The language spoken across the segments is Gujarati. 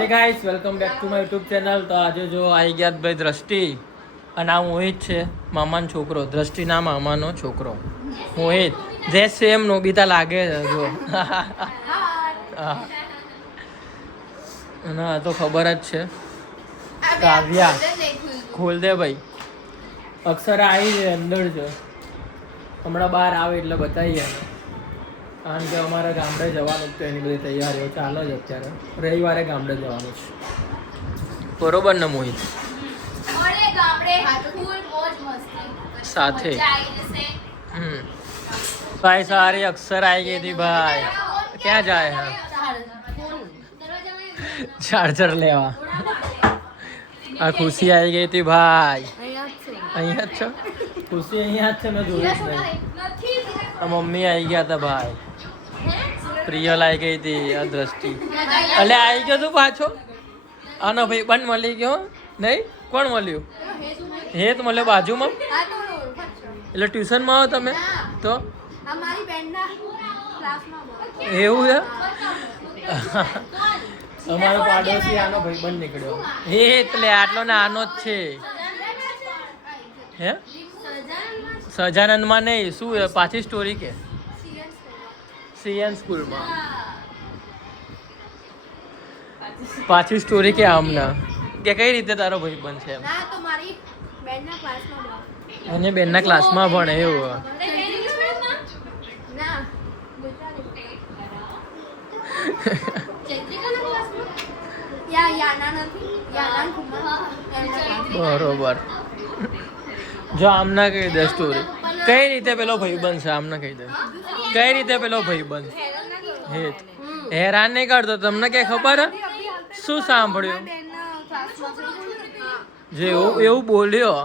હે guys welcome back to my YouTube channel. તો આજે જો આવી ગયા ભાઈ દ્રષ્ટિ અને આ મોહિત છે, મામાનો છોકરો. દ્રષ્ટિના મામાનો છોકરો મોહિત. જે સેમ નોબિતા લાગે છે જો. અને આ તો ખબર જ છે. કાવ્યા ખોલ દે ભાઈ. અક્ષર આવી છે અંદર છે, હમણાં બહાર આવે એટલે બતાવીએ. કારણ કે અમારે ગામડે જવાનું તો એની બધી તૈયારીઓ ચાલે છે અત્યારે. રવિવારે ગામડે જવાનું છે, બરોબર ને મોહિત? સાથે ભાઈ સારી અક્ષર આવી ગઈ હતી ભાઈ. ક્યાં જાય? હા, ચાર્જર લેવા. આ ખુશી આવી ગઈ હતી ભાઈ. અહીંયા જ છો? ખુશી અહીંયા જ છે, મેં જોયું જ નહીં. મમ્મી આવી ગયા હતા ભાઈ. પ્રિયલ આવી ગઈ હતી. આ દ્રષ્ટિ એટલે આવી ગયો તું પાછો. આનો ભાઈ બંધ મળી ગયો નહીં? કોણ મળ્યું? હેત મળ્યો બાજુમાં. એટલે ટ્યુશનમાં આવો તમે તો? એવું છે? અમારો પાડોશી આનો ભાઈ બંધ નીકળ્યો. હે એટલે આટલો નાનો જ છે. હે સજાનંદમાં નહીં, શું પાછી સ્ટોરી કે? સીએન સ્કૂલમાં પાછી સ્ટોરી કે આમના કે કઈ રીતે તારો ભાઈ બંધ છે? અને બેનના ક્લાસમાં ભણે એવું? બરોબર. જો આમના કહી દે સ્ટોરી. કઈ રીતે પેલો ભાઈ બંધ છે? આમને કહી દે કઈ રીતે પેલો ભાઈ બંધ. હેત હેરાન નહીં કરતો તમને કે ખબર? શું સાંભળ્યું? જે એવું બોલ્યો.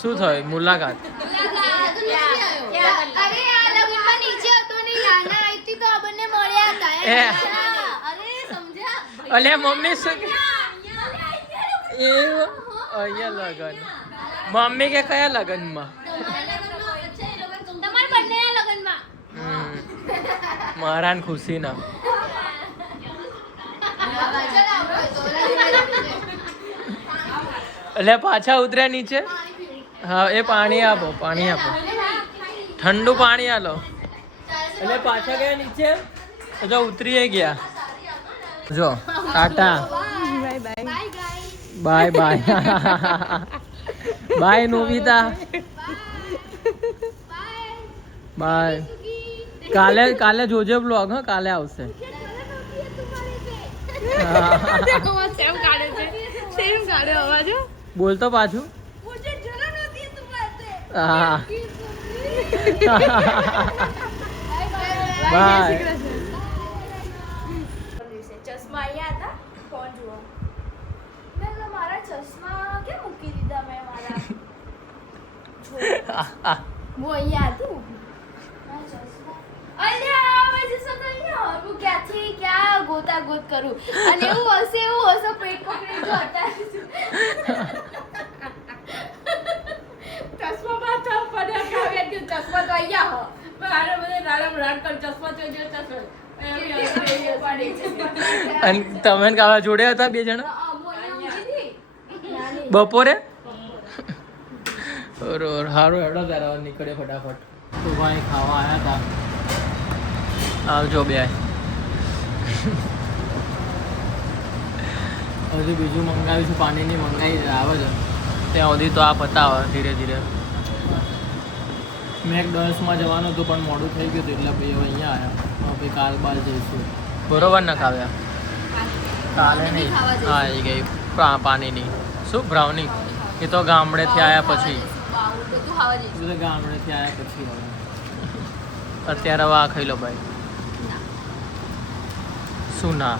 શું થયું? મુલાકાત? અલે મમ્મી શું એવું? અહીંયા લગન. મમ્મી કે કયા લગનમાં? મારા ને ખુશી ના. એટલે પાછા ઉતર્યા નીચે. હા, એ પાણી આપો, પાણી આપો, ઠંડુ પાણી આલો. એટલે પાછા ગયા નીચે. જો ઉતરી ગયા. જો ટાટા bye bye. Bye Nobita. Bye. કાલે જોજે બ્લોગ. હા, કાલે આવશે. બોલતો પાછું. હા બાય. ચશ્મા અહીંયા હતા. ફોન જુઓ. મેં મારા ચશ્મા ક્યાં મૂકી દીધા? મેં મારા હું અહીંયા હતી. ક્યાંથી ક્યાં ગોતા ગોત કરું અને એવું હશે પેટ પકડી જો અત્યારે ચશ્મા પાછા પડ્યા. કાવ્યા કે ચશ્મા તો અહીંયા હો મારે બધે રાડમ રાડ કર ચશ્મા તો જો ચશ્મા. અને તમે કાવા જોડે હતા બે જણા બપોરે? બરોબર. સારું એવડો તારા નીકળે ફટાફટ. તો ભાઈ ખાવા આવ્યા હતા. આવજો બે. હજી બીજું મંગાવીશું. પાણીની મંગાવી આવે છે ત્યાં સુધી તો આ પતાવે ધીરે ધીરે. મેકડોનલ્સમાં જવાનું હતું પણ મોડું થઈ ગયું હતું એટલે ભાઈ હવે અહીંયા આવ્યા. ભાઈ કાલ બાર જઈશું. બરોબર ને કાવ્યા? કાલે નહીં. હા, એ ગઈ પાણીની. શું બ્રાઉની? એ તો ગામડેથી આવ્યા પછી. ગામડેથી આવ્યા પછી હવે. અત્યારે હવે આ ખાઈ લો ભાઈ. શું ના?